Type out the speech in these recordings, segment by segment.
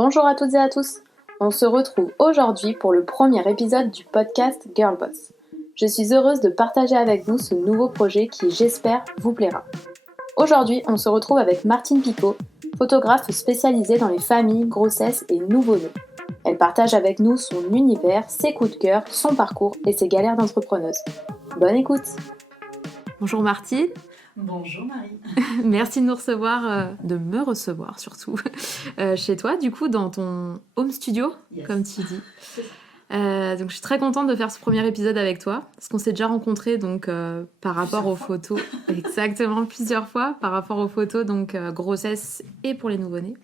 Bonjour à toutes et à tous. On se retrouve aujourd'hui pour le premier épisode du podcast Girlboss. Je suis heureuse de partager avec vous ce nouveau projet qui, j'espère, vous plaira. Aujourd'hui, on se retrouve avec Martine Picot, photographe spécialisée dans les familles, grossesses et nouveau-nés. Elle partage avec nous son univers, ses coups de cœur, son parcours et ses galères d'entrepreneuse. Bonne écoute. Bonjour Martine. Bonjour Marie. Merci de nous recevoir, de me recevoir surtout, chez toi, du coup, dans ton home studio, yes. Comme tu dis. Donc je suis très contente de faire ce premier épisode avec toi, parce qu'on s'est déjà rencontrés donc, par rapport aux photos, exactement plusieurs fois, par rapport aux photos, donc grossesse et pour les nouveau-nés.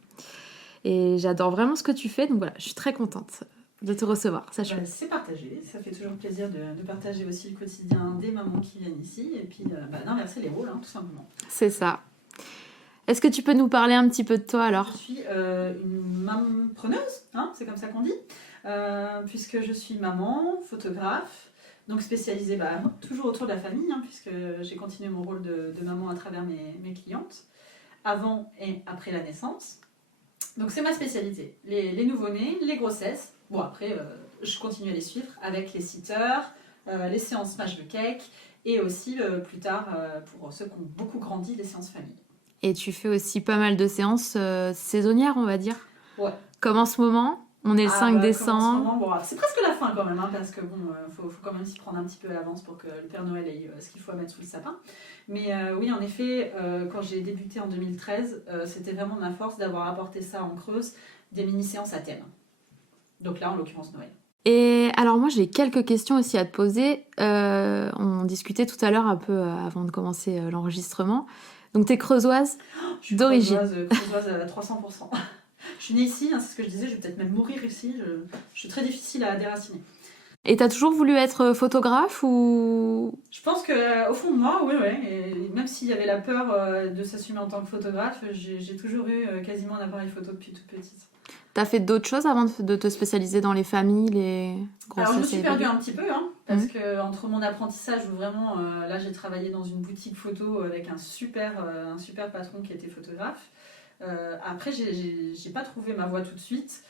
Et j'adore vraiment ce que tu fais, donc voilà, je suis très contente de te recevoir. C'est partagé, ça fait toujours plaisir de partager aussi le quotidien des mamans qui viennent ici et puis d'inverser les rôles, tout simplement. C'est ça. Est-ce que tu peux nous parler un petit peu de toi alors ? Je suis une maman-preneuse, c'est comme ça qu'on dit, puisque je suis maman, photographe, donc spécialisée toujours autour de la famille, puisque j'ai continué mon rôle de maman à travers mes clientes, avant et après la naissance. Donc c'est ma spécialité, les nouveau-nés, les grossesses. Bon après, je continue à les suivre avec les sitters, les séances smash the cake et aussi plus tard, pour ceux qui ont beaucoup grandi, les séances famille. Et tu fais aussi pas mal de séances saisonnières, on va dire. Ouais. Comme en ce moment, on est le 5 décembre. C'est presque la fin quand même, parce que faut quand même s'y prendre un petit peu à l'avance pour que le Père Noël ait ce qu'il faut à mettre sous le sapin. Mais oui, en effet, quand j'ai débuté en 2013, c'était vraiment ma force d'avoir apporté ça en Creuse, des mini-séances à thème. Donc là, en l'occurrence, Noël. Et alors moi, j'ai quelques questions aussi à te poser. On discutait tout à l'heure un peu avant de commencer l'enregistrement. Donc t'es creusoise d'origine. Je suis creusoise à 300%. Je suis née ici, c'est ce que je disais, je vais peut-être même mourir ici. Je suis très difficile à déraciner. Et t'as toujours voulu être photographe ou... Je pense qu'au fond de moi, oui. Et même s'il y avait la peur de s'assumer en tant que photographe, j'ai toujours eu quasiment un appareil photo depuis toute petite. T'as fait d'autres choses avant de te spécialiser dans les familles, les grossesses? Alors je me suis perdue un petit peu, parce que entre mon apprentissage où vraiment, là j'ai travaillé dans une boutique photo avec un super patron qui était photographe. Après j'ai pas trouvé ma voie tout de suite.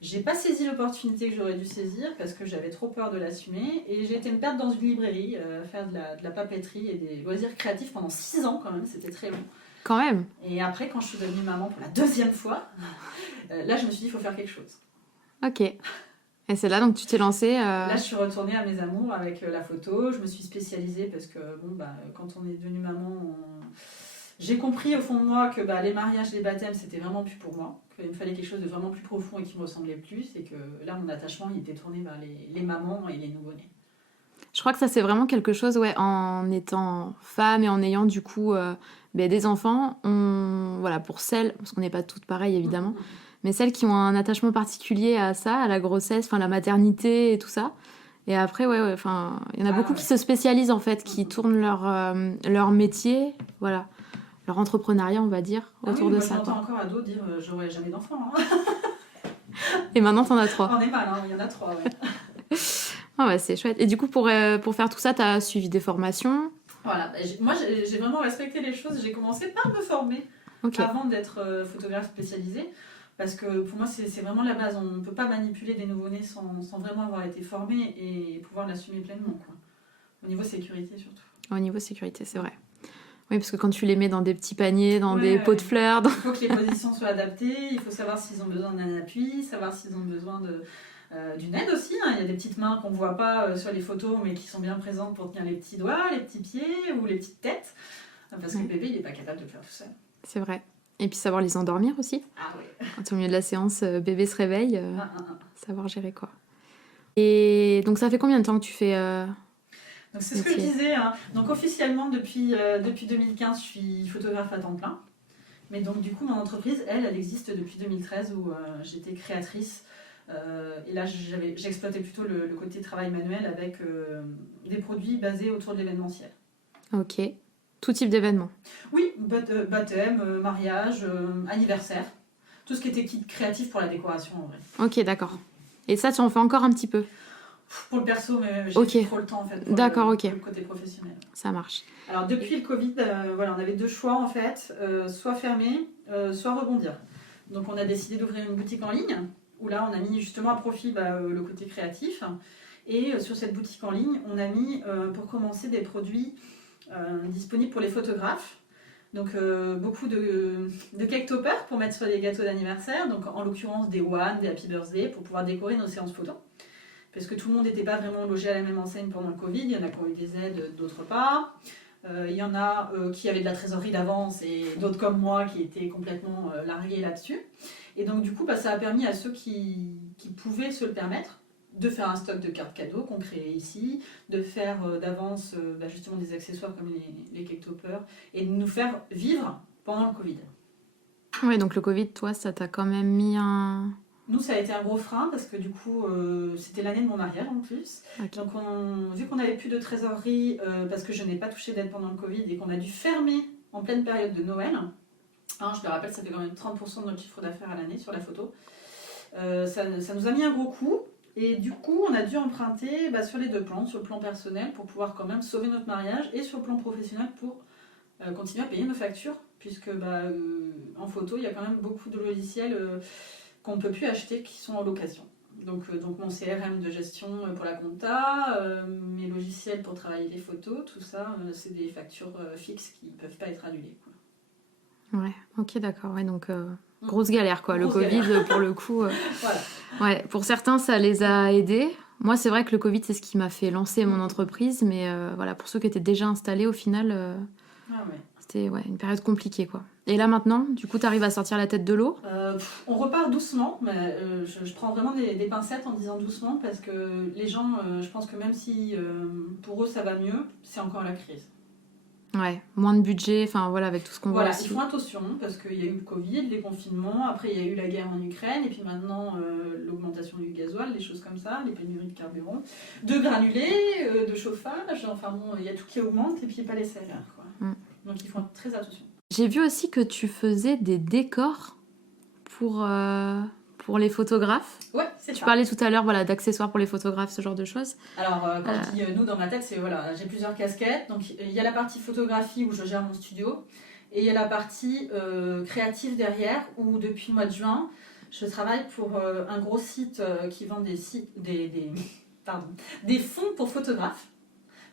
J'ai pas saisi l'opportunité que j'aurais dû saisir parce que j'avais trop peur de l'assumer et j'ai été me perdre dans une librairie, faire de la papeterie et des loisirs créatifs pendant 6 ans quand même, c'était très long. Quand même. Et après, quand je suis devenue maman pour la 2e fois, là je me suis dit il faut faire quelque chose. Ok. Et c'est là donc tu t'es lancée Là je suis retournée à mes amours avec la photo, je me suis spécialisée parce que quand on est devenue maman, j'ai compris au fond de moi que les mariages, les baptêmes c'était vraiment plus pour moi, qu'il me fallait quelque chose de vraiment plus profond et qui me ressemblait plus et que là mon attachement il était tourné vers les mamans et les nouveau-nés. Je crois que ça c'est vraiment quelque chose, en étant femme et en ayant du coup des enfants, pour celles, parce qu'on n'est pas toutes pareilles évidemment, mais celles qui ont un attachement particulier à ça, à la grossesse, la maternité et tout ça. Et après, il y en a beaucoup qui se spécialisent en fait, qui tournent leur métier, leur entrepreneuriat, on va dire, autour de ça. J'entends encore à d'autres dire j'aurai jamais d'enfants. Et maintenant t'en as 3. On est mal, il y en a 3, ouais. C'est chouette. Et du coup, pour faire tout ça, t'as suivi des formations? Voilà, moi j'ai vraiment respecté les choses. J'ai commencé par me former avant d'être photographe spécialisée. Parce que pour moi, c'est vraiment la base. On ne peut pas manipuler des nouveau-nés sans vraiment avoir été formé et pouvoir l'assumer pleinement. Au niveau sécurité, surtout. Au niveau sécurité, c'est vrai. Oui, parce que quand tu les mets dans des petits paniers, dans des pots de fleurs... Il faut que les positions soient adaptées, il faut savoir s'ils ont besoin d'un appui, savoir s'ils ont besoin d'une aide aussi. Il y a des petites mains qu'on ne voit pas sur les photos, mais qui sont bien présentes pour tenir les petits doigts, les petits pieds ou les petites têtes. Parce que le bébé, il n'est pas capable de le faire tout seul. C'est vrai. Et puis savoir les endormir aussi. Ah oui. Quand au milieu de la séance, bébé se réveille, savoir gérer quoi. Et donc ça fait combien de temps que tu fais donc c'est ce que je disais. Donc officiellement, depuis 2015, je suis photographe à temps plein. Mais donc du coup, mon entreprise, elle existe depuis 2013 où j'étais créatrice. Et là, j'exploitais plutôt le côté travail manuel avec des produits basés autour de l'événementiel. Ok. Tout type d'événement? Oui, baptême, mariage, anniversaire. Tout ce qui était kit créatif pour la décoration en vrai. Ok, d'accord. Et ça, tu en fais encore un petit peu? Pour le perso, mais j'ai plus trop le temps en fait. Pour d'accord, le côté professionnel. Ça marche. Alors depuis le Covid, on avait 2 choix en fait. Soit fermer, soit rebondir. Donc on a décidé d'ouvrir une boutique en ligne, où là on a mis justement à profit le côté créatif. Et sur cette boutique en ligne, on a mis pour commencer des produits disponibles pour les photographes. Donc beaucoup de cake toppers pour mettre sur les gâteaux d'anniversaire, donc en l'occurrence des One, des Happy Birthday, pour pouvoir décorer nos séances photos. Parce que tout le monde n'était pas vraiment logé à la même enseigne pendant le Covid, il y en a qui ont eu des aides, d'autres pas. Il y en a qui avaient de la trésorerie d'avance et d'autres comme moi qui étaient complètement largués là-dessus. Et donc du coup, ça a permis à ceux qui pouvaient se le permettre de faire un stock de cartes cadeaux qu'on crée ici, de faire d'avance justement des accessoires comme les cake toppers et de nous faire vivre pendant le Covid. Oui, donc le Covid, toi, ça t'a quand même mis un... Nous, ça a été un gros frein parce que du coup, c'était l'année de mon mariage en plus. Okay. Donc, vu qu'on n'avait plus de trésorerie parce que je n'ai pas touché d'aide pendant le Covid et qu'on a dû fermer en pleine période de Noël, je le rappelle, ça fait quand même 30% de notre chiffre d'affaires à l'année sur la photo, ça nous a mis un gros coup. Et du coup, on a dû emprunter sur les deux plans, sur le plan personnel pour pouvoir quand même sauver notre mariage et sur le plan professionnel pour continuer à payer nos factures, puisque en photo, il y a quand même beaucoup de logiciels qu'on ne peut plus acheter qui sont en location. Donc mon CRM de gestion pour la compta, mes logiciels pour travailler les photos, tout ça, c'est des factures fixes qui ne peuvent pas être annulées, quoi. Ouais, ok, d'accord. Ouais, donc grosse galère, quoi. Grosse le Covid, galère. Pour le coup. Voilà. Ouais, pour certains, ça les a aidés. Moi, c'est vrai que le Covid, c'est ce qui m'a fait lancer mon entreprise, mais voilà, pour ceux qui étaient déjà installés, au final, c'était une période compliquée, quoi. Et là, maintenant, du coup, tu arrives à sortir la tête de l'eau ? On repart doucement, mais je prends vraiment des pincettes en disant doucement, parce que les gens, je pense que même si pour eux ça va mieux, c'est encore la crise. Ouais, moins de budget, enfin voilà, avec tout ce qu'on voit aussi. Ils font attention, parce qu'il y a eu le Covid, les confinements, après il y a eu la guerre en Ukraine, et puis maintenant l'augmentation du gasoil, des choses comme ça, les pénuries de carburant, de granulés, de chauffage, enfin bon, il y a tout qui augmente, et puis pas les salaires, quoi. Donc ils font très attention. J'ai vu aussi que tu faisais des décors pour les photographes. Ouais, c'est ça. Tu parlais tout à l'heure d'accessoires pour les photographes, ce genre de choses. Alors, quand je dis nous, dans ma tête, c'est j'ai plusieurs casquettes. Donc, il y a la partie photographie où je gère mon studio. Et il y a la partie créative derrière où, depuis le mois de juin, je travaille pour un gros site qui vend des fonds pour photographes.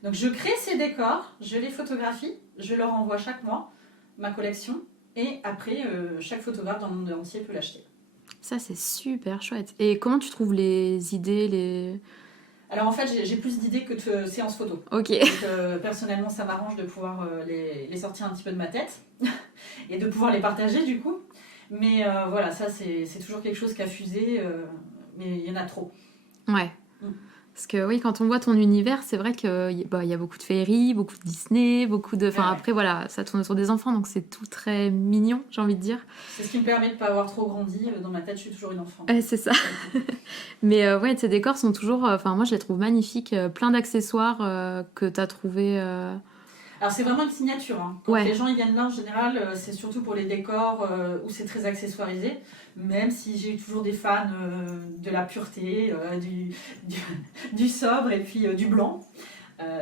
Donc, je crée ces décors, je les photographie, je leur envoie chaque mois ma collection. Et après, chaque photographe dans le monde entier peut l'acheter. Ça, c'est super chouette. Et comment tu trouves les idées, Alors en fait, j'ai plus d'idées que de séances photo. Ok. Donc, personnellement, ça m'arrange de pouvoir les sortir un petit peu de ma tête et de pouvoir les partager du coup. Mais voilà, ça c'est toujours quelque chose qui a fusé, mais il y en a trop. Ouais. Parce que oui, quand on voit ton univers, c'est vrai qu'il y a beaucoup de féeries, beaucoup de Disney, beaucoup de... Enfin, après, voilà, ça tourne autour des enfants, donc c'est tout très mignon, j'ai envie de dire. C'est ce qui me permet de ne pas avoir trop grandi. Dans ma tête, je suis toujours une enfant. C'est ça. Mais ces décors sont toujours... Enfin, moi, je les trouve magnifiques. Plein d'accessoires que tu as trouvés... Alors, c'est vraiment une signature. Hein. Quand les gens ils viennent là, en général, c'est surtout pour les décors où c'est très accessoirisé. Même si j'ai eu toujours des fans de la pureté, du sobre et puis du blanc.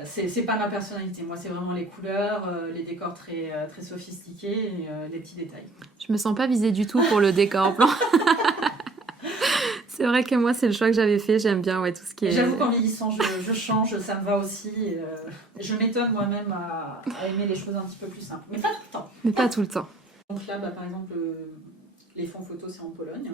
C'est pas ma personnalité. Moi, c'est vraiment les couleurs, les décors très, très sophistiqués et les petits détails. Je me sens pas visée du tout pour le décor blanc. C'est vrai que moi, c'est le choix que j'avais fait. J'aime bien tout ce qui est... J'avoue qu'en vieillissant, je change, ça me va aussi. Je m'étonne moi-même à aimer les choses un petit peu plus simples. Mais pas tout le temps. Mais pas tout le temps. Donc là, par exemple, les fonds photos, c'est en Pologne.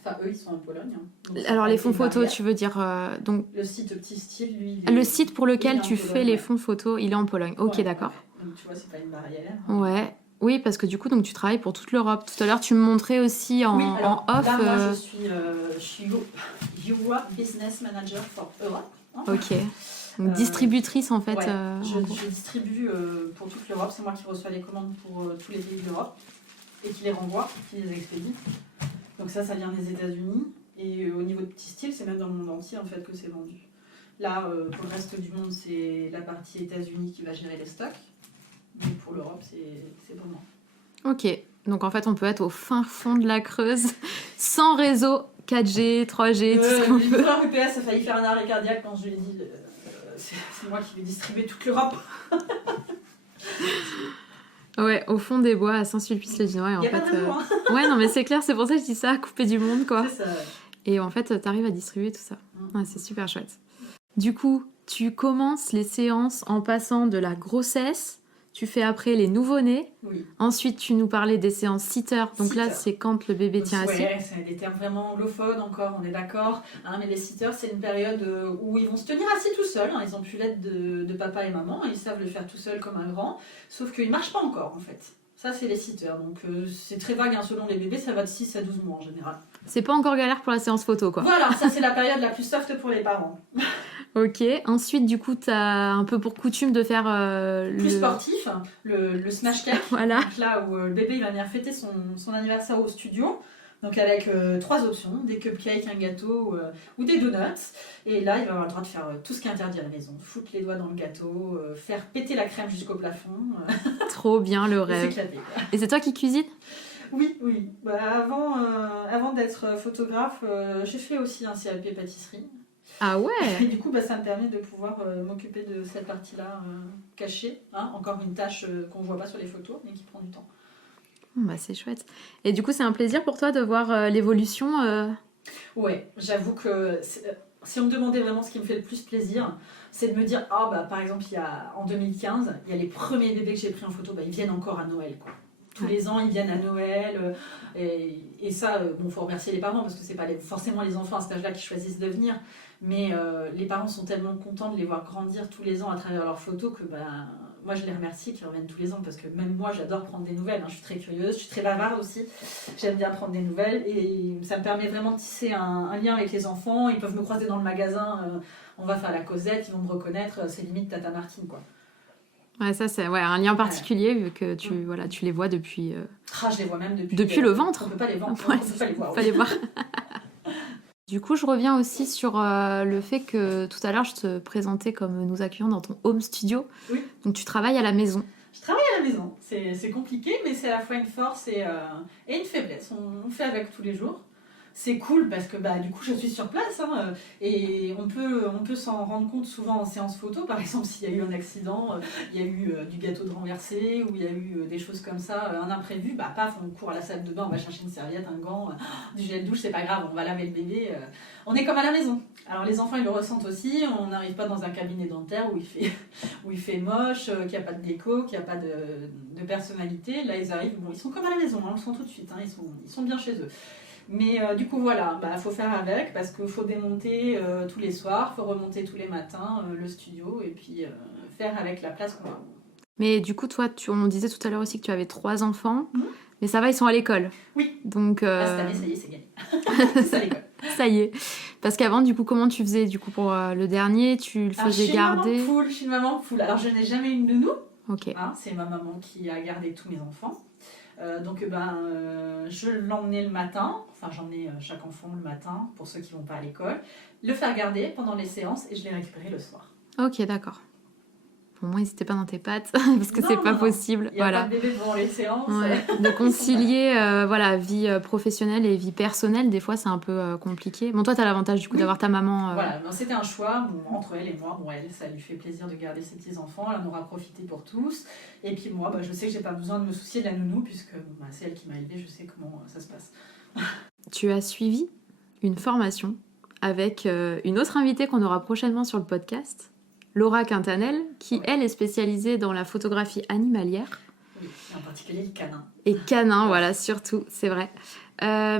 Enfin, eux, ils sont en Pologne. Donc, alors, les fonds photos, tu veux dire... donc... Le site Petit Style, lui... Le site pour lequel tu fais les fonds photos, il est en Pologne. Ok, d'accord. Ouais. Donc, tu vois, c'est pas une barrière. Ouais. Oui, parce que du coup, donc, tu travailles pour toute l'Europe. Tout à l'heure, tu me montrais aussi en off... Là, moi, je suis Europe Business Manager for Europe. Hein. Ok. Donc, distributrice, en fait. Ouais, je distribue pour toute l'Europe. C'est moi qui reçois les commandes pour tous les pays de l'Europe et qui les renvoie, qui les expédie. Donc ça vient des États-Unis. Et au niveau de Petit Style, c'est même dans le monde entier, en fait, que c'est vendu. Là, pour le reste du monde, c'est la partie États-Unis qui va gérer les stocks. Mais pour l'Europe, c'est pour moi. Ok, donc en fait, on peut être au fin fond de la Creuse, sans réseau 4G, 3G, tout ce qu'on peut. L'histoire UPS a failli faire un arrêt cardiaque quand je lui ai dit c'est moi qui vais distribuer toute l'Europe. Ouais, au fond des bois à Saint-Sulpice-le-Vinois. Il n'y a pas de réseau, hein. Ouais, non, mais c'est clair, c'est pour ça que je dis ça, couper du monde, quoi. C'est ça, ouais. Et en fait, t'arrives à distribuer tout ça. Ouais, c'est super chouette. Du coup, tu commences les séances en passant de la grossesse, tu fais après les nouveau-nés. Oui. Ensuite, tu nous parlais des séances sitter. Donc là, c'est quand le bébé tient assis. Ouais, c'est des termes vraiment anglophones encore, on est d'accord. Hein, mais les sitters, c'est une période où ils vont se tenir assis tout seuls. Hein, ils n'ont plus l'aide de papa et maman. Ils savent le faire tout seuls comme un grand. Sauf qu'ils ne marchent pas encore, en fait. Ça, c'est les sitters. Donc, c'est très vague, hein, selon les bébés. Ça va de 6 à 12 mois, en général. C'est pas encore galère pour la séance photo, quoi. Voilà, ça, c'est la période la plus soft pour les parents. Ok, ensuite du coup t'as un peu pour coutume de faire plus sportif, le smash cake. Voilà. Donc là où le bébé il va venir fêter son anniversaire au studio. Donc avec 3 options, des cupcakes, un gâteau ou des donuts. Et là il va avoir le droit de faire tout ce qui est interdit à la maison. Foutre les doigts dans le gâteau, faire péter la crème jusqu'au plafond. Trop bien le rêve. S'éclater, quoi. Et c'est toi qui cuisines ? Oui. Bah, avant d'être photographe, j'ai fait aussi un CAP pâtisserie. Ah ouais. Et du coup, ça me permet de pouvoir m'occuper de cette partie-là cachée. Hein, encore une tâche qu'on ne voit pas sur les photos, mais qui prend du temps. Bah, c'est chouette. Et du coup, c'est un plaisir pour toi de voir l'évolution Ouais, j'avoue que si on me demandait vraiment ce qui me fait le plus plaisir, c'est de me dire, par exemple, en 2015, il y a les premiers bébés que j'ai pris en photo, ils viennent encore à Noël, quoi. Tous les ans, ils viennent à Noël. Et ça, faut remercier les parents, parce que c'est pas forcément les enfants à cet âge-là qui choisissent de venir. Mais les parents sont tellement contents de les voir grandir tous les ans à travers leurs photos que moi, je les remercie qu'ils reviennent tous les ans, parce que même moi, j'adore prendre des nouvelles. Hein. Je suis très curieuse, je suis très bavarde aussi. J'aime bien prendre des nouvelles. Et ça me permet vraiment de tisser un lien avec les enfants. Ils peuvent me croiser dans le magasin. On va faire la causette, ils vont me reconnaître. C'est limite Tata Martine, quoi. Ouais, ça c'est un lien particulier vu que tu les vois depuis. Je les vois même depuis le ventre. On peut pas les voir. Ouais, on peut pas les voir. Pas les voir. Du coup, je reviens aussi sur le fait que tout à l'heure, je te présentais comme nous accueillant dans ton home studio. Oui. Donc, tu travailles à la maison. Je travaille à la maison. C'est compliqué, mais c'est à la fois une force et une faiblesse. On fait avec tous les jours. C'est cool parce que du coup je suis sur place et on peut s'en rendre compte souvent en séance photo. Par exemple, s'il y a eu un accident, il y a eu du gâteau de renversé ou il y a eu des choses comme ça, un imprévu, on court à la salle de bain, on va chercher une serviette, un gant, du gel douche, c'est pas grave, on va laver le bébé. On est comme à la maison. Alors les enfants ils le ressentent aussi, on n'arrive pas dans un cabinet dentaire où il fait moche, qu'il n'y a pas de déco, qu'il n'y a pas de personnalité. Là ils arrivent, ils sont comme à la maison, on le sent tout de suite, ils sont bien chez eux. Mais du coup voilà, faut faire avec parce qu'il faut démonter tous les soirs, il faut remonter tous les matins le studio et puis faire avec la place qu'on a. Mais du coup toi, on disait tout à l'heure aussi que tu avais 3 enfants, mais ça va, ils sont à l'école. Oui. Donc cette année ça y est, c'est gagné. C'est à l'école. Ça y est. Parce qu'avant du coup comment tu faisais du coup pour le dernier, tu le faisais garder? Je suis une maman poule. Alors je n'ai jamais eu une nounou. Ok. C'est ma maman qui a gardé tous mes enfants. Je l'emmenais le matin, j'emmenais chaque enfant le matin pour ceux qui vont pas à l'école, le faire garder pendant les séances et je les récupérais le soir. Ok, d'accord. Au moins, n'hésitez pas dans tes pattes parce que c'est pas possible. Il n'y a pas de bébé pendant les séances. Ouais. De concilier vie professionnelle et vie personnelle, des fois, c'est un peu compliqué. Bon, toi, tu as l'avantage du coup d'avoir ta maman. Voilà, c'était un choix entre elle et moi. Elle, ça lui fait plaisir de garder ses petits-enfants. Elle en aura profité pour tous. Et puis moi, je sais que j'ai pas besoin de me soucier de la nounou puisque c'est elle qui m'a élevée. Je sais comment ça se passe. Tu as suivi une formation avec une autre invitée qu'on aura prochainement sur le podcast, Laura Quintanel, qui, elle, est spécialisée dans la photographie animalière. Oui, et en particulier le canin. Et canin, voilà, surtout, c'est vrai. T'as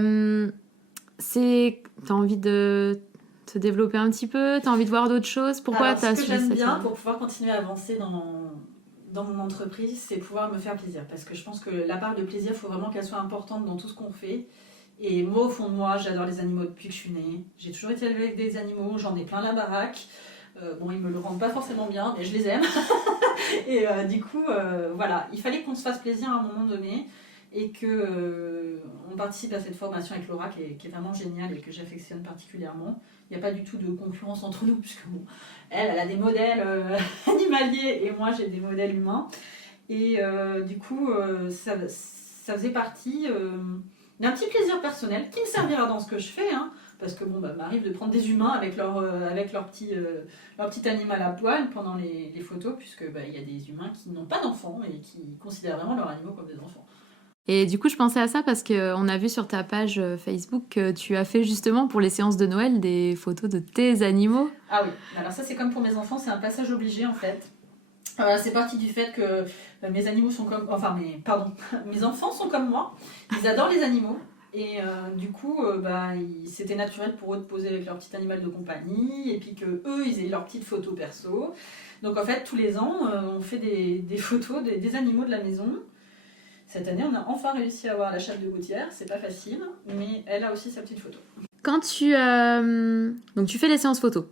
envie de te développer un petit peu? T'as envie de voir d'autres choses? Pourquoi t'as suivi cette... Ce que j'aime bien, pour pouvoir continuer à avancer dans mon entreprise, c'est pouvoir me faire plaisir. Parce que je pense que la part de plaisir, il faut vraiment qu'elle soit importante dans tout ce qu'on fait. Et moi, au fond de moi, j'adore les animaux depuis que je suis née. J'ai toujours été élevée avec des animaux, j'en ai plein la baraque. Ils me le rendent pas forcément bien, mais je les aime. Et du coup, il fallait qu'on se fasse plaisir à un moment donné et qu'on participe à cette formation avec Laura qui est vraiment géniale et que j'affectionne particulièrement. Il n'y a pas du tout de concurrence entre nous, puisque elle a des modèles animaliers et moi j'ai des modèles humains. Et du coup, ça faisait partie d'un petit plaisir personnel qui me servira dans ce que je fais, parce que m'arrive de prendre des humains avec leur petit animal à poil pendant les photos, puisque il y a des humains qui n'ont pas d'enfants et qui considèrent vraiment leurs animaux comme des enfants. Et du coup, je pensais à ça parce qu'on a vu sur ta page Facebook que tu as fait justement pour les séances de Noël des photos de tes animaux. Ah oui, alors ça c'est comme pour mes enfants, c'est un passage obligé en fait. C'est parti du fait que mes animaux sont comme... mes enfants sont comme moi, ils adorent les animaux. Et du coup, c'était naturel pour eux de poser avec leur petit animal de compagnie, et puis qu'eux, ils aient leurs petites photos perso. Donc en fait, tous les ans, on fait des photos des animaux de la maison. Cette année, on a enfin réussi à avoir la chatte de gouttière, c'est pas facile, mais elle a aussi sa petite photo. Quand donc tu fais les séances photos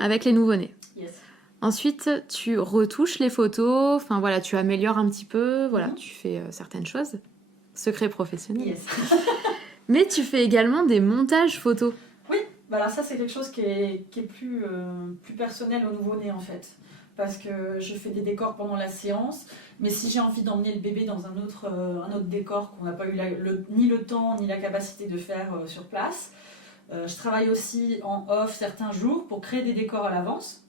avec les nouveau-nés. Yes. Ensuite, tu retouches les photos, enfin voilà, tu améliores un petit peu, voilà, tu fais certaines choses. Secret professionnel. Yes. Mais tu fais également des montages photos. Oui, alors ça c'est quelque chose qui est plus personnel au nouveau-né en fait. Parce que je fais des décors pendant la séance, mais si j'ai envie d'emmener le bébé dans un autre décor qu'on n'a pas eu ni le temps ni la capacité de faire sur place, je travaille aussi en off certains jours pour créer des décors à l'avance.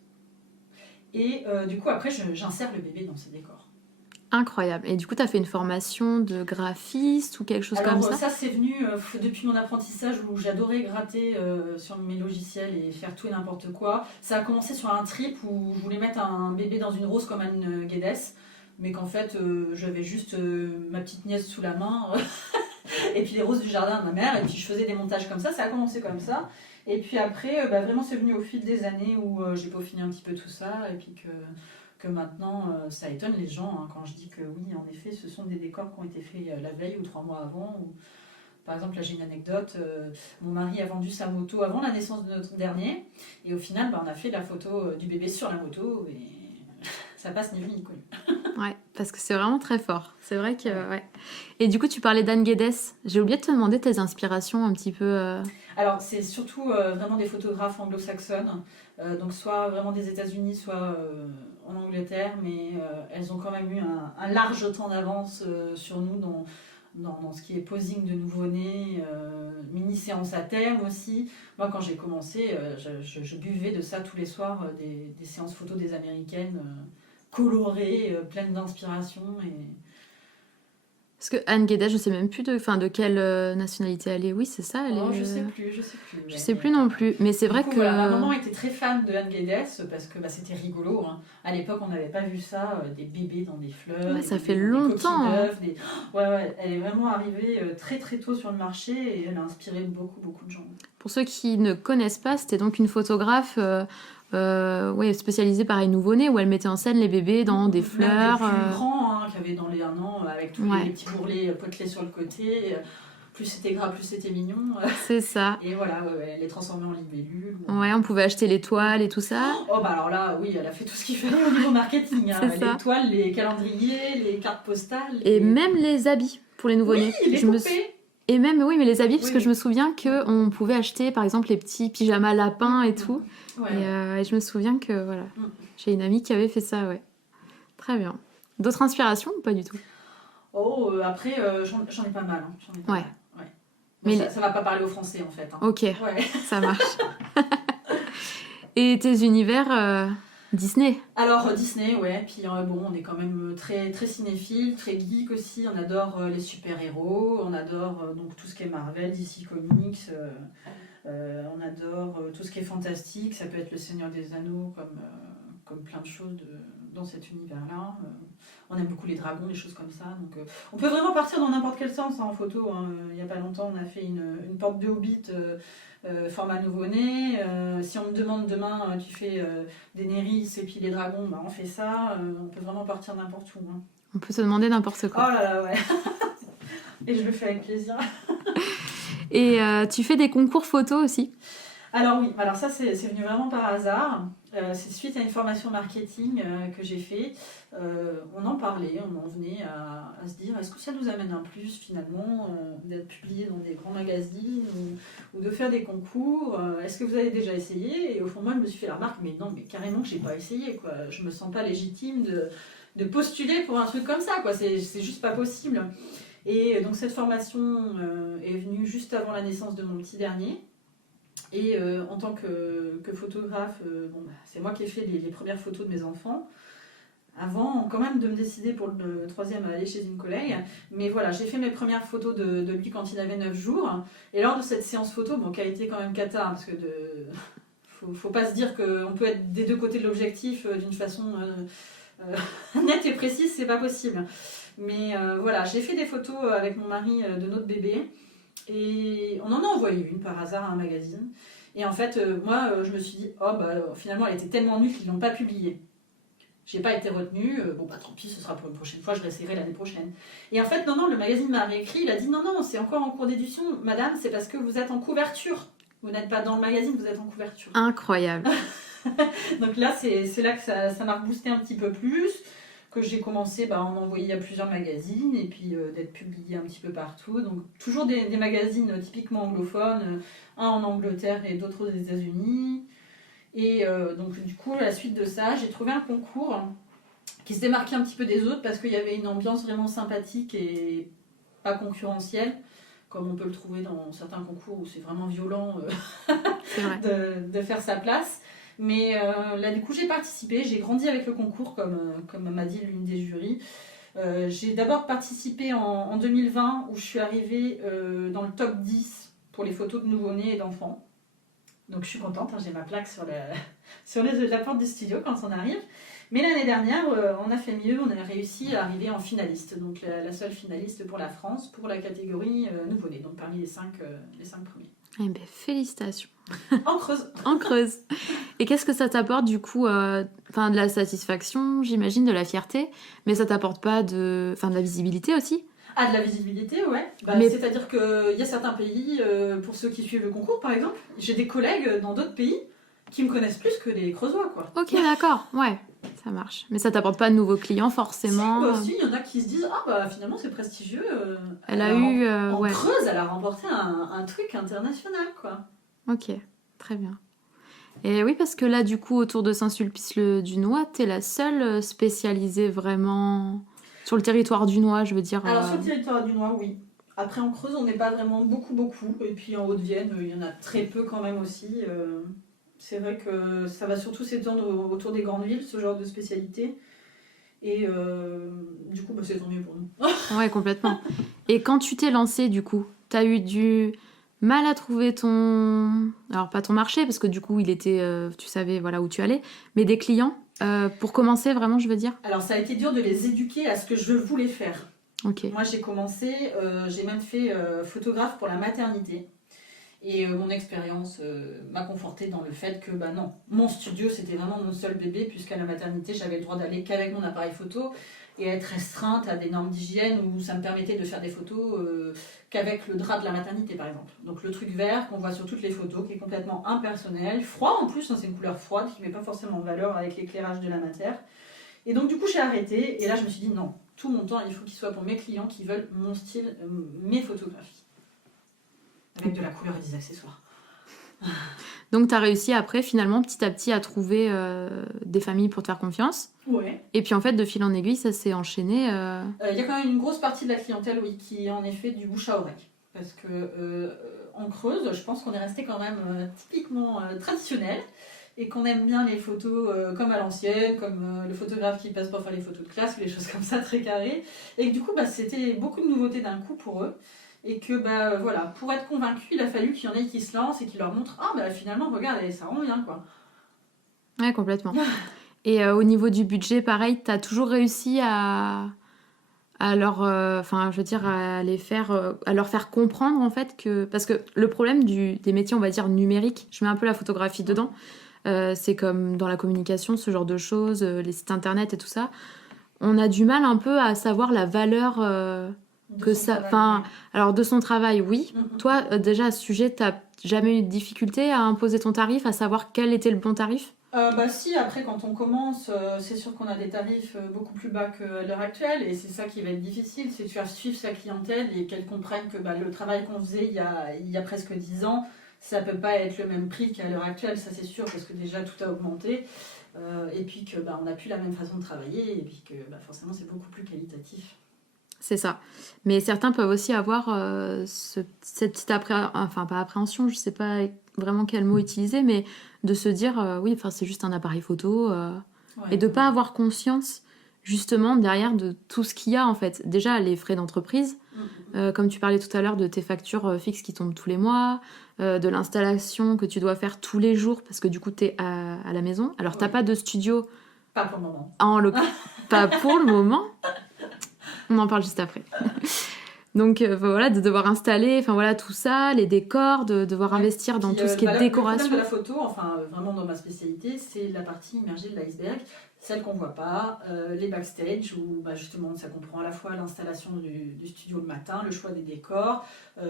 Et du coup après j'insère le bébé dans ces décors. Incroyable. Et du coup, tu as fait une formation de graphiste ou quelque chose comme ça? Ça, c'est venu depuis mon apprentissage où j'adorais gratter sur mes logiciels et faire tout et n'importe quoi. Ça a commencé sur un trip où je voulais mettre un bébé dans une rose comme Anne Guedes, mais qu'en fait, j'avais juste ma petite nièce sous la main et puis les roses du jardin de ma mère, et puis je faisais des montages comme ça. Ça a commencé comme ça. Et puis après, vraiment, c'est venu au fil des années où j'ai peaufiné un petit peu tout ça, et puis que maintenant, ça étonne les gens quand je dis que oui, en effet, ce sont des décors qui ont été faits la veille ou 3 mois avant. Par exemple, là j'ai une anecdote, mon mari a vendu sa moto avant la naissance de notre dernier, et au final, on a fait la photo du bébé sur la moto, et ça passe ni vu ni connu. Ouais, parce que c'est vraiment très fort. C'est vrai que... Ouais. Et du coup, tu parlais d'Anne Guedes. J'ai oublié de te demander tes inspirations un petit peu... Alors, c'est surtout vraiment des photographes anglo-saxonnes, donc soit vraiment des États-Unis, soit en Angleterre, mais elles ont quand même eu un large temps d'avance sur nous dans ce qui est posing de nouveau-né, mini-séance à thème aussi. Moi, quand j'ai commencé, je buvais de ça tous les soirs, des séances photos des Américaines colorées, pleines d'inspiration. Parce que Anne Guedes, je sais même plus de quelle nationalité elle est. Oui, c'est ça. Je sais plus. Je sais plus non plus. Mais c'est vrai que... ma maman était très fan de Anne Guedes parce que c'était rigolo. Hein. À l'époque, on n'avait pas vu ça, des bébés dans des fleurs. Ouais, ça fait longtemps. Ouais, elle est vraiment arrivée très très tôt sur le marché et elle a inspiré beaucoup de gens. Pour ceux qui ne connaissent pas, c'était donc une photographe spécialisée pareil nouveau-né où elle mettait en scène les bébés dans des fleurs. Même des plus grands qui avaient dans les 1 an avec tous les petits bourrelets potelés sur le côté. Plus c'était gras, plus c'était mignon. C'est ça. Et voilà, elle les transformait en libellules. Ouais, on pouvait acheter les toiles et tout ça. Oh bah alors là, oui, elle a fait tout ce qu'il fallait au niveau marketing. Les toiles, les calendriers, les cartes postales. Et même les habits pour les nouveau-nés. Oui, les poupées. Et même, oui, mais les habits, parce que je me souviens qu'on pouvait acheter, par exemple, les petits pyjamas lapins et tout. Ouais. Et je me souviens que, voilà, j'ai une amie qui avait fait ça, ouais. Très bien. D'autres inspirations ou pas du tout? Après, j'en ai pas mal. Ouais. Mais ça va pas parler au français, en fait. Ok, ça marche. Et tes univers Disney? Alors Disney, ouais, puis on est quand même très, très cinéphile, très geek aussi, on adore les super-héros, on adore donc tout ce qui est Marvel, DC Comics, on adore tout ce qui est fantastique, ça peut être le Seigneur des Anneaux comme plein de choses dans cet univers-là. On aime beaucoup les dragons, les choses comme ça, donc on peut vraiment partir dans n'importe quel sens en photo. Il n'y a pas longtemps, on a fait une porte de Hobbit format nouveau-né. Si on me demande demain, tu fais Daenerys et puis les dragons, on fait ça. On peut vraiment partir n'importe où. Hein. On peut se demander n'importe quoi. Oh là là, ouais. Et je le fais avec plaisir. Et tu fais des concours photos aussi? Alors oui, ça c'est venu vraiment par hasard. C'est suite à une formation marketing que j'ai fait. On en parlait, on en venait à se dire est-ce que ça nous amène un plus finalement d'être publié dans des grands magazines ou de faire des concours. Est-ce que vous avez déjà essayé? Et au fond moi je me suis fait la remarque mais non, mais carrément que j'ai pas essayé quoi. Je me sens pas légitime de postuler pour un truc comme ça quoi. C'est juste pas possible. Et donc cette formation est venue juste avant la naissance de mon petit dernier. Et en tant que photographe, c'est moi qui ai fait les premières photos de mes enfants. Avant quand même de me décider pour le troisième à aller chez une collègue. Mais voilà, j'ai fait mes premières photos de lui quand il avait 9 jours. Et lors de cette séance photo, qui a été quand même cata, parce que faut pas se dire qu'on peut être des deux côtés de l'objectif d'une façon nette et précise, c'est pas possible. Mais voilà, j'ai fait des photos avec mon mari de notre bébé. Et on en a envoyé une par hasard à un magazine. Et en fait, moi, je me suis dit, finalement, elle était tellement nulle qu'ils l'ont pas publiée. J'ai pas été retenue, tant pis, ce sera pour une prochaine fois, je réessayerai l'année prochaine. Et en fait, non, le magazine m'a réécrit, il a dit non, c'est encore en cours d'édition, madame, c'est parce que vous êtes en couverture. Vous n'êtes pas dans le magazine, vous êtes en couverture. Incroyable. Donc là, c'est là que ça m'a reboosté un petit peu plus, que j'ai commencé à en envoyer à plusieurs magazines et puis d'être publié un petit peu partout. Donc toujours des magazines typiquement anglophones, un en Angleterre et d'autres aux États-Unis. Et donc du coup, à la suite de ça, j'ai trouvé un concours qui se démarquait un petit peu des autres parce qu'il y avait une ambiance vraiment sympathique et pas concurrentielle, comme on peut le trouver dans certains concours où c'est vraiment violent c'est vrai. de faire sa place. Mais là, du coup, j'ai participé, j'ai grandi avec le concours, comme m'a dit l'une des jurys. J'ai d'abord participé en 2020 où je suis arrivée dans le top 10 pour les photos de nouveau-nés et d'enfants. Donc je suis contente, j'ai ma plaque sur la porte du studio quand on arrive. Mais l'année dernière, on a fait mieux, on a réussi à arriver en finaliste. Donc la seule finaliste pour la France, pour la catégorie nouveau-né, donc parmi les 5 premiers. Eh ben, félicitations. En Creuse. En Creuse. Et qu'est-ce que ça t'apporte du coup de la satisfaction, j'imagine, de la fierté, mais ça t'apporte pas de la visibilité aussi? Ah, de la visibilité, ouais. C'est-à-dire qu'il y a certains pays, pour ceux qui suivent le concours par exemple, j'ai des collègues dans d'autres pays qui me connaissent plus que les Creusois, quoi. Ok, d'accord, ouais, ça marche. Mais ça t'apporte pas de nouveaux clients forcément. Si, il y en a qui se disent finalement c'est prestigieux. Elle a eu en Creuse, elle a remporté un truc international, quoi. Ok, très bien. Et oui, parce que là, du coup, autour de Saint-Sulpice-le-Dunois, t'es la seule spécialisée vraiment sur le territoire dunois, je veux dire. Alors, sur le territoire dunois, oui. Après, en Creuse, on n'est pas vraiment beaucoup. Et puis en Haute-Vienne, il y en a très peu quand même aussi. C'est vrai que ça va surtout s'étendre autour des grandes villes, ce genre de spécialité. Et du coup, c'est tant mieux pour nous. Ouais, complètement. Et quand tu t'es lancée, du coup, t'as eu du mal à trouver ton... Alors, pas ton marché, parce que du coup, il était... tu savais voilà, où tu allais, mais des clients pour commencer, vraiment, je veux dire. Alors, ça a été dur de les éduquer à ce que je voulais faire. Ok. Moi, j'ai commencé, j'ai même fait photographe pour la maternité. Et mon expérience m'a confortée dans le fait que, non, mon studio, c'était vraiment mon seul bébé, puisqu'à la maternité, j'avais le droit d'aller qu'avec mon appareil photo et être restreinte à des normes d'hygiène où ça me permettait de faire des photos qu'avec le drap de la maternité, par exemple. Donc le truc vert qu'on voit sur toutes les photos, qui est complètement impersonnel, froid en plus, c'est une couleur froide qui ne met pas forcément en valeur avec l'éclairage de la matière. Et donc du coup, j'ai arrêté, et là, je me suis dit, non, tout mon temps, il faut qu'il soit pour mes clients qui veulent mon style, mes photographies. Avec de la couleur et des accessoires. Donc, tu as réussi après, finalement, petit à petit, à trouver des familles pour te faire confiance. Ouais. Et puis, en fait, de fil en aiguille, ça s'est enchaîné. Y a quand même une grosse partie de la clientèle, oui, qui est en effet du bouche à oreille. Parce que en Creuse, je pense qu'on est resté quand même typiquement traditionnel. Et qu'on aime bien les photos comme à l'ancienne, comme le photographe qui passe pour faire les photos de classe ou les choses comme ça, très carrées. Et que du coup, c'était beaucoup de nouveautés d'un coup pour eux. Et que voilà, pour être convaincu, il a fallu qu'il y en ait qui se lancent et qui leur montrent finalement, regarde, ça rend bien, quoi. Ouais, complètement. Et au niveau du budget, pareil, t'as toujours réussi à leur, je veux dire, à leur faire comprendre en fait que, parce que le problème des métiers, on va dire numériques, je mets un peu la photographie dedans, c'est comme dans la communication, ce genre de choses, les sites internet et tout ça, on a du mal un peu à savoir la valeur. Alors de son travail, oui. Mm-hmm. Toi, déjà à ce sujet, t'as jamais eu de difficulté à imposer ton tarif, à savoir quel était le bon tarif? Si, après quand on commence, c'est sûr qu'on a des tarifs beaucoup plus bas qu'à l'heure actuelle, et c'est ça qui va être difficile, c'est de faire suivre sa clientèle et qu'elle comprenne que le travail qu'on faisait il y a presque 10 ans, ça peut pas être le même prix qu'à l'heure actuelle, ça c'est sûr, parce que déjà tout a augmenté, et puis que on n'a plus la même façon de travailler, et puis que forcément c'est beaucoup plus qualitatif. C'est ça. Mais certains peuvent aussi avoir cette petite pas appréhension, je sais pas vraiment quel mot utiliser, mais de se dire, oui, enfin, c'est juste un appareil photo, et de pas avoir conscience, justement, derrière de tout ce qu'il y a, en fait. Déjà, les frais d'entreprise, comme tu parlais tout à l'heure de tes factures fixes qui tombent tous les mois, de l'installation que tu dois faire tous les jours, parce que du coup, t'es à la maison. Alors, t'as pas de studio... Pas pour le moment. Pas pour le moment. On en parle juste après. Donc voilà, de devoir installer, enfin voilà, tout ça, les décors, de devoir investir dans tout ce qui est décoration. Le problème de la photo, enfin vraiment dans ma spécialité, c'est la partie immergée de l'iceberg, celle qu'on voit pas, les backstage où justement ça comprend à la fois l'installation du studio le matin, le choix des décors,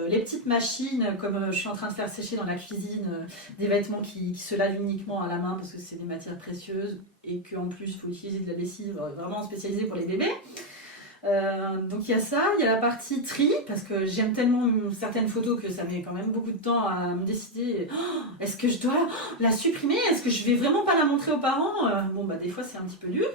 les petites machines comme je suis en train de faire sécher dans la cuisine des vêtements qui se lavent uniquement à la main parce que c'est des matières précieuses et qu'en plus il faut utiliser de la lessive vraiment spécialisée pour les bébés. Donc il y a ça, il y a la partie tri, parce que j'aime tellement certaines photos que ça met quand même beaucoup de temps à me décider, est-ce que je dois la supprimer, est-ce que je vais vraiment pas la montrer aux parents, des fois c'est un petit peu dur.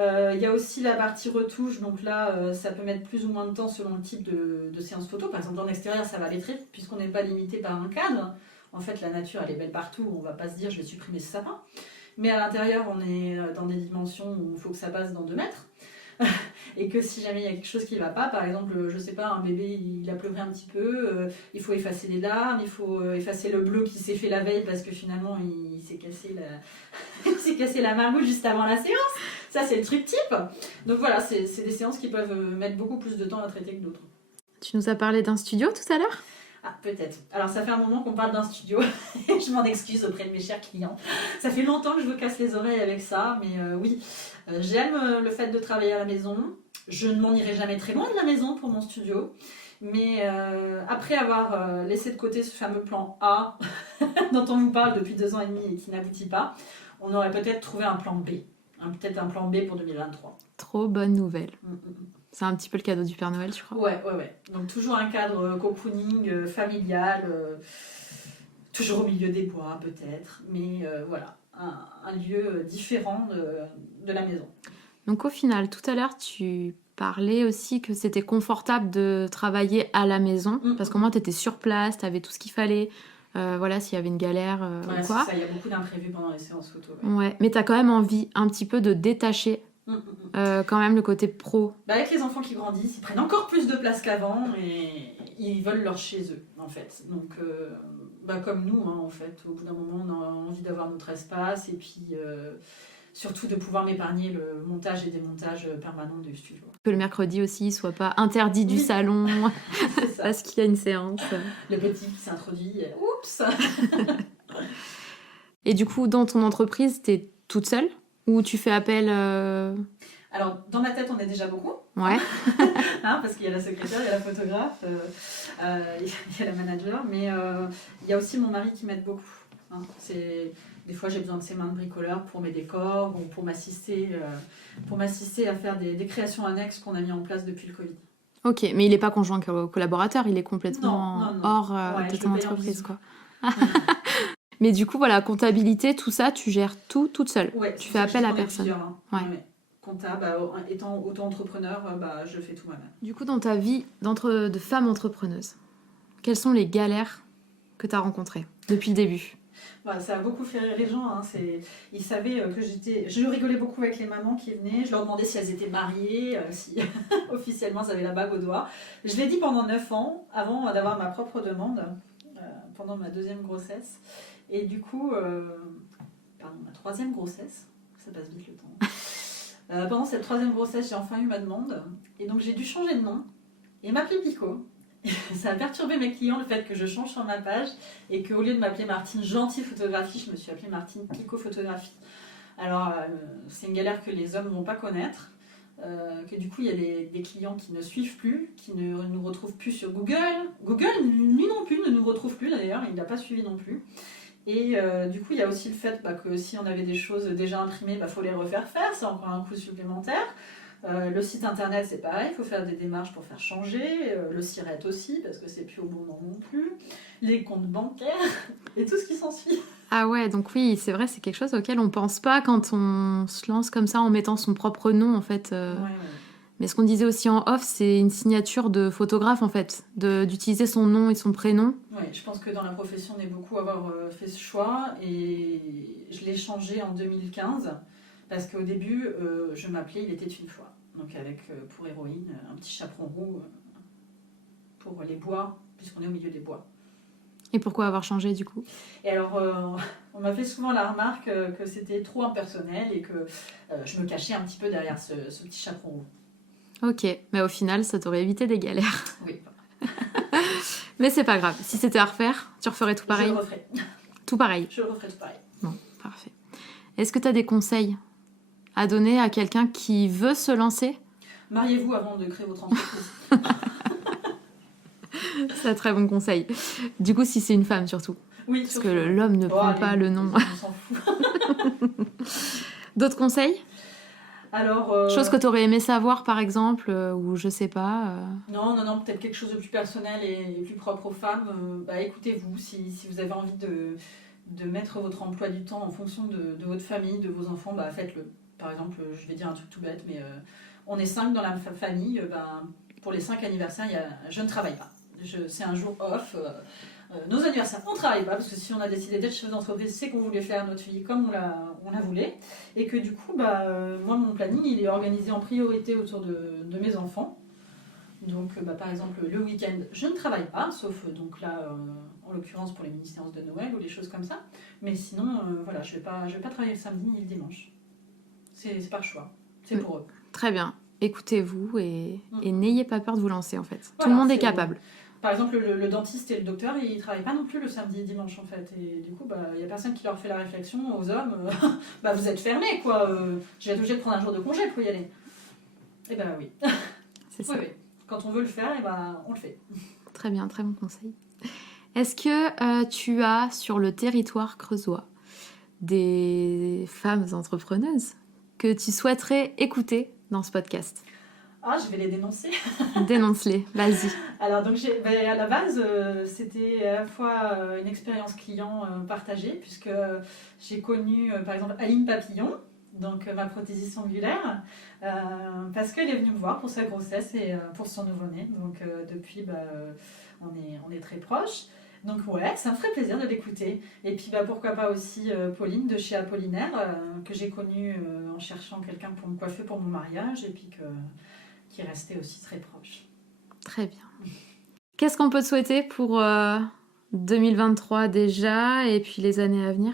Il y a aussi la partie retouche, donc là ça peut mettre plus ou moins de temps selon le type de séance photo. Par exemple en extérieur ça va aller très vite puisqu'on n'est pas limité par un cadre. En fait la nature elle est belle partout, on va pas se dire je vais supprimer ce sapin. Mais à l'intérieur on est dans des dimensions où il faut que ça passe dans 2 mètres. Et que si jamais il y a quelque chose qui ne va pas, par exemple, je sais pas, un bébé il a pleuré un petit peu, il faut effacer les larmes, il faut effacer le bleu qui s'est fait la veille parce que finalement il s'est cassé il s'est cassé la marmoule juste avant la séance. Ça c'est le truc type. Donc voilà, c'est des séances qui peuvent mettre beaucoup plus de temps à traiter que d'autres. Tu nous as parlé d'un studio tout à l'heure ? Ah, peut-être. Alors, ça fait un moment qu'on parle d'un studio. Je m'en excuse auprès de mes chers clients. Ça fait longtemps que je vous casse les oreilles avec ça, mais oui, j'aime le fait de travailler à la maison. Je ne m'en irai jamais très loin de la maison pour mon studio. Mais après avoir laissé de côté ce fameux plan A dont on vous parle depuis 2 ans et demi et qui n'aboutit pas, on aurait peut-être trouvé un plan B. Peut-être un plan B pour 2023. Trop bonne nouvelle. C'est un petit peu le cadeau du Père Noël, tu crois ? Ouais. Donc toujours un cadre cocooning, familial, toujours au milieu des bois peut-être, mais voilà, un lieu différent de la maison. Donc au final, tout à l'heure, tu parlais aussi que c'était confortable de travailler à la maison, parce qu'au moins tu étais sur place, tu avais tout ce qu'il fallait. Voilà, s'il y avait une galère ou quoi. C'est ça, il y a beaucoup d'imprévus pendant les séances photo. Ouais, mais tu as quand même envie un petit peu de détacher quand même le côté pro. Avec les enfants qui grandissent, ils prennent encore plus de place qu'avant et ils veulent leur chez eux en fait. Donc comme nous en fait, au bout d'un moment on a envie d'avoir notre espace et puis surtout de pouvoir m'épargner le montage et démontage permanent du studio. Que le mercredi aussi soit pas interdit du salon parce qu'il y a une séance. Le petit qui s'introduit, oups. Et du coup dans ton entreprise t'es toute seule ou tu fais appel Alors, dans ma tête, on est déjà beaucoup. Ouais. Parce qu'il y a la secrétaire, il y a la photographe, il y a la manager, mais il y a aussi mon mari qui m'aide beaucoup. Des fois, j'ai besoin de ses mains de bricoleur pour mes décors ou pour m'assister à faire des créations annexes qu'on a mis en place depuis le Covid. Ok, mais il n'est pas conjoint collaborateur, il est complètement non. hors de ton entreprise, quoi. Mais du coup, voilà, comptabilité, tout ça, tu gères tout toute seule. Ouais, tu fais appel à personne. Ouais. Comptable, étant auto-entrepreneur, je fais tout moi-même. Du coup, dans ta vie de femme entrepreneuse, quelles sont les galères que tu as rencontrées depuis le début ? Ça a beaucoup fait rire les gens. Ils savaient que je rigolais beaucoup avec les mamans qui venaient. Je leur demandais si elles étaient mariées, si officiellement elles avaient la bague au doigt. Je l'ai dit pendant 9 ans, avant d'avoir ma propre demande, pendant ma 2e grossesse. Et du coup, ma 3e grossesse, ça passe vite le temps. Pendant cette 3e grossesse, j'ai enfin eu ma demande. Et donc j'ai dû changer de nom et m'appeler Pico. Ça a perturbé mes clients le fait que je change sur ma page et qu'au lieu de m'appeler Martine Gentil Photographie, je me suis appelée Martine Pico Photographie. Alors c'est une galère que les hommes ne vont pas connaître, que du coup il y a des clients qui ne suivent plus, qui ne nous retrouvent plus sur Google. Google, lui non plus, ne nous retrouve plus d'ailleurs, il n'a pas suivi non plus. Et du coup il y a aussi le fait que si on avait des choses déjà imprimées, faut les refaire faire, c'est encore un coût supplémentaire. Le site internet c'est pareil, il faut faire des démarches pour faire changer, le SIRET aussi parce que c'est plus au bon moment non plus, les comptes bancaires et tout ce qui s'ensuit. Ah ouais, donc oui, c'est vrai, c'est quelque chose auquel on pense pas quand on se lance comme ça en mettant son propre nom en fait. Ouais. Mais ce qu'on disait aussi en off, c'est une signature de photographe en fait, d'utiliser son nom et son prénom. Oui, je pense que dans la profession, on est beaucoup à avoir fait ce choix et je l'ai changé en 2015 parce qu'au début, je m'appelais Il était une fois. Donc avec pour héroïne un petit chaperon roux pour les bois, puisqu'on est au milieu des bois. Et pourquoi avoir changé du coup ? Et alors, on m'a fait souvent la remarque que c'était trop impersonnel et que je me cachais un petit peu derrière ce petit chaperon roux. Ok, mais au final, ça t'aurait évité des galères. Oui. Mais c'est pas grave. Si c'était à refaire, tu referais tout pareil ? Je le referai. Tout pareil. Je le referai tout pareil. Bon, parfait. Est-ce que tu as des conseils à donner à quelqu'un qui veut se lancer ? Mariez-vous avant de créer votre entreprise. C'est un très bon conseil. Du coup, si c'est une femme surtout. Oui, Parce que l'homme ne prend pas le nom. On s'en fout. D'autres conseils ? Alors, Chose que tu aurais aimé savoir, par exemple, ou je sais pas. Non, peut-être quelque chose de plus personnel et plus propre aux femmes. Écoutez-vous, si vous avez envie de mettre votre emploi du temps en fonction de votre famille, de vos enfants, faites-le. Par exemple, je vais dire un truc tout bête, mais on est 5 dans la famille. Pour les 5 anniversaires, je ne travaille pas. C'est un jour off. Nos anniversaires, on ne travaille pas, parce que si on a décidé d'être chef d'entreprise, c'est qu'on voulait faire notre vie comme on la voulait. Et que du coup, moi, mon planning, il est organisé en priorité autour de mes enfants. Donc, par exemple, le week-end, je ne travaille pas, sauf donc là, en l'occurrence pour les mini-séances de Noël ou des choses comme ça. Mais sinon, je vais pas travailler le samedi ni le dimanche. C'est par choix. C'est pour eux. Très bien. Écoutez-vous et n'ayez pas peur de vous lancer, en fait. Voilà, tout le monde est capable. Par exemple, le dentiste et le docteur, ils ne travaillent pas non plus le samedi et dimanche, en fait. Et du coup, il n'y a personne qui leur fait la réflexion aux hommes. Vous êtes fermés, quoi. Je vais être obligée de prendre un jour de congé pour y aller. Eh ben oui. C'est ça. Oui. Quand on veut le faire, on le fait. Très bien, très bon conseil. Est-ce que tu as sur le territoire creusois des femmes entrepreneuses que tu souhaiterais écouter dans ce podcast ? Ah, je vais les dénoncer. Dénonce-les, vas-y. Alors, donc, à la base, c'était à la fois une expérience client partagée, puisque j'ai connu, par exemple, Aline Papillon, donc ma prothésiste angulaire, parce qu'elle est venue me voir pour sa grossesse et pour son nouveau-né. Donc, depuis, on est très proches. Donc, ouais, ça me ferait plaisir de l'écouter. Et puis, pourquoi pas aussi Pauline de chez Apollinaire, que j'ai connue en cherchant quelqu'un pour me coiffer pour mon mariage, et puis qui restait aussi très proche. Très bien. Qu'est-ce qu'on peut te souhaiter pour 2023 déjà et puis les années à venir ?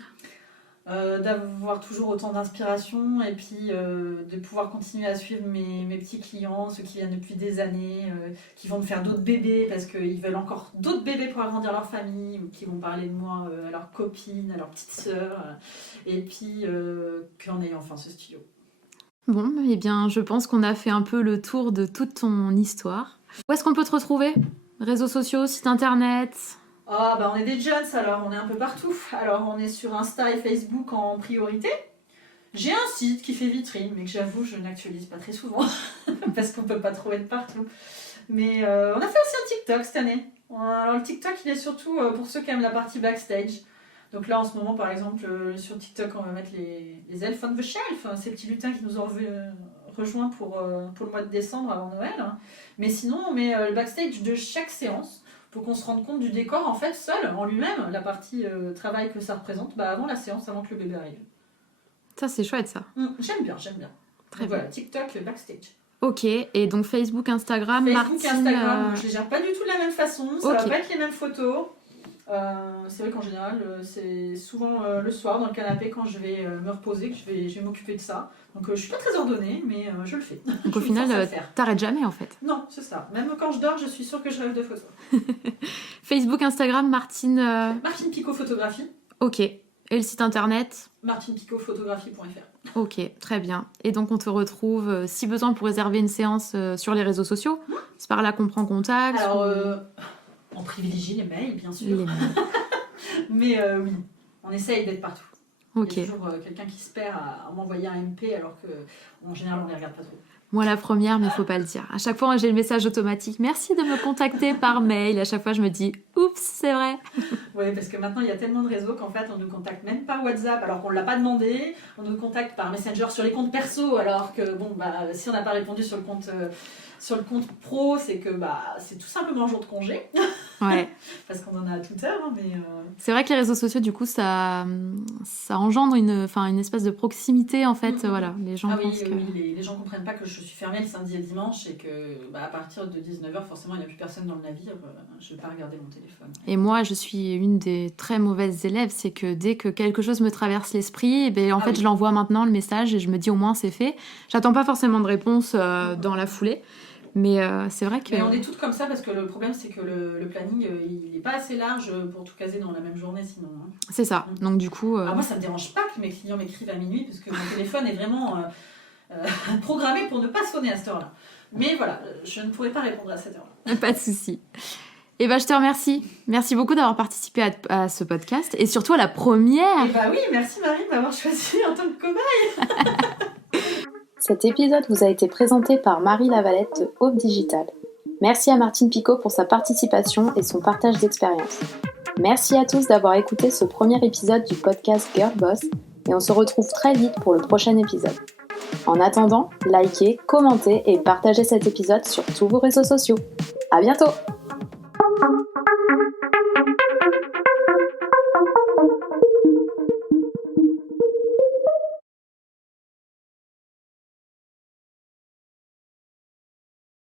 D'avoir toujours autant d'inspiration et puis de pouvoir continuer à suivre mes petits clients, ceux qui viennent depuis des années, qui vont me faire d'autres bébés parce qu'ils veulent encore d'autres bébés pour agrandir leur famille ou qui vont parler de moi à leurs copines, à leurs petites sœurs et puis qu'en ait enfin ce studio. Bon, eh bien, je pense qu'on a fait un peu le tour de toute ton histoire. Où est-ce qu'on peut te retrouver ? Réseaux sociaux, site internet ? On est des jeunes, alors on est un peu partout. Alors on est sur Insta et Facebook en priorité. J'ai un site qui fait vitrine, mais que j'avoue je n'actualise pas très souvent parce qu'on peut pas trop être partout. Mais on a fait aussi un TikTok cette année. Alors le TikTok il est surtout pour ceux qui aiment la partie backstage. Donc là en ce moment par exemple sur TikTok on va mettre les elfs on the shelf, ces petits lutins qui nous ont rejoints pour le mois de décembre avant Noël. Mais sinon on met le backstage de chaque séance. Pour qu'on se rende compte du décor en fait seul, en lui-même, la partie travail que ça représente, avant la séance, avant que le bébé arrive. Ça c'est chouette ça. J'aime bien. Très donc, bien. Voilà, TikTok, backstage. Ok, et donc Facebook, Instagram, Facebook, Martine... Instagram, je les gère pas du tout de la même façon, ça Ok. va pas être les mêmes photos. C'est vrai qu'en général, c'est souvent le soir dans le canapé quand je vais me reposer que je vais m'occuper de ça. Donc je suis pas très ordonnée, mais je le fais. Donc au final, t'arrêtes jamais en fait. Non, c'est ça. Même quand je dors, je suis sûre que je rêve de photos. Facebook, Instagram, Martine... Martine Picot Photographie. Ok. Et le site internet ? martinepicotphotographie.fr. Ok, très bien. Et donc on te retrouve, si besoin, pour réserver une séance sur les réseaux sociaux. C'est par là qu'on prend contact. Alors, on privilégie les mails, bien sûr. Les mails. Mais oui, on essaye d'être partout. Ok. Il y a toujours quelqu'un qui se perd à m'envoyer un MP alors qu'en général, on ne les regarde pas trop. Moi, la première, mais faut pas le dire. À chaque fois, j'ai le message automatique. Merci de me contacter par mail. À chaque fois, je me dis, oups, c'est vrai. Oui, parce que maintenant, il y a tellement de réseaux qu'en fait, on ne nous contacte même pas WhatsApp alors qu'on ne l'a pas demandé. On nous contacte par Messenger sur les comptes perso alors que, si on n'a pas répondu sur le compte pro, c'est que c'est tout simplement un jour de congé. Ouais. Parce qu'on en a à toute heure. C'est vrai que les réseaux sociaux, du coup, ça engendre une espèce de proximité, en fait. Voilà, les gens pensent que... les gens ne comprennent pas que je suis fermée le samedi et le dimanche et que à partir de 19h, forcément, il n'y a plus personne dans le navire. Je ne vais pas regarder mon téléphone. Et moi, je suis une des très mauvaises élèves. C'est que dès que quelque chose me traverse l'esprit, je l'envoie maintenant, le message, et je me dis au moins c'est fait. J'attends pas forcément de réponse dans la foulée. Mais c'est vrai que... Mais on est toutes comme ça parce que le problème, c'est que le planning, il n'est pas assez large pour tout caser dans la même journée sinon. Hein. C'est ça. Donc du coup... moi, ça ne me dérange pas que mes clients m'écrivent à minuit parce que mon téléphone est vraiment programmé pour ne pas sonner à cette heure-là. Mais voilà, je ne pourrais pas répondre à cette heure-là. Pas de souci. Et je te remercie. Merci beaucoup d'avoir participé à ce podcast et surtout à la première. Et oui, merci Marie de m'avoir choisie en tant que cobaye. Cet épisode vous a été présenté par Marie Lavalette de Hope Digital. Merci à Martine Picot pour sa participation et son partage d'expérience. Merci à tous d'avoir écouté ce premier épisode du podcast Girl Boss et on se retrouve très vite pour le prochain épisode. En attendant, likez, commentez et partagez cet épisode sur tous vos réseaux sociaux. À bientôt!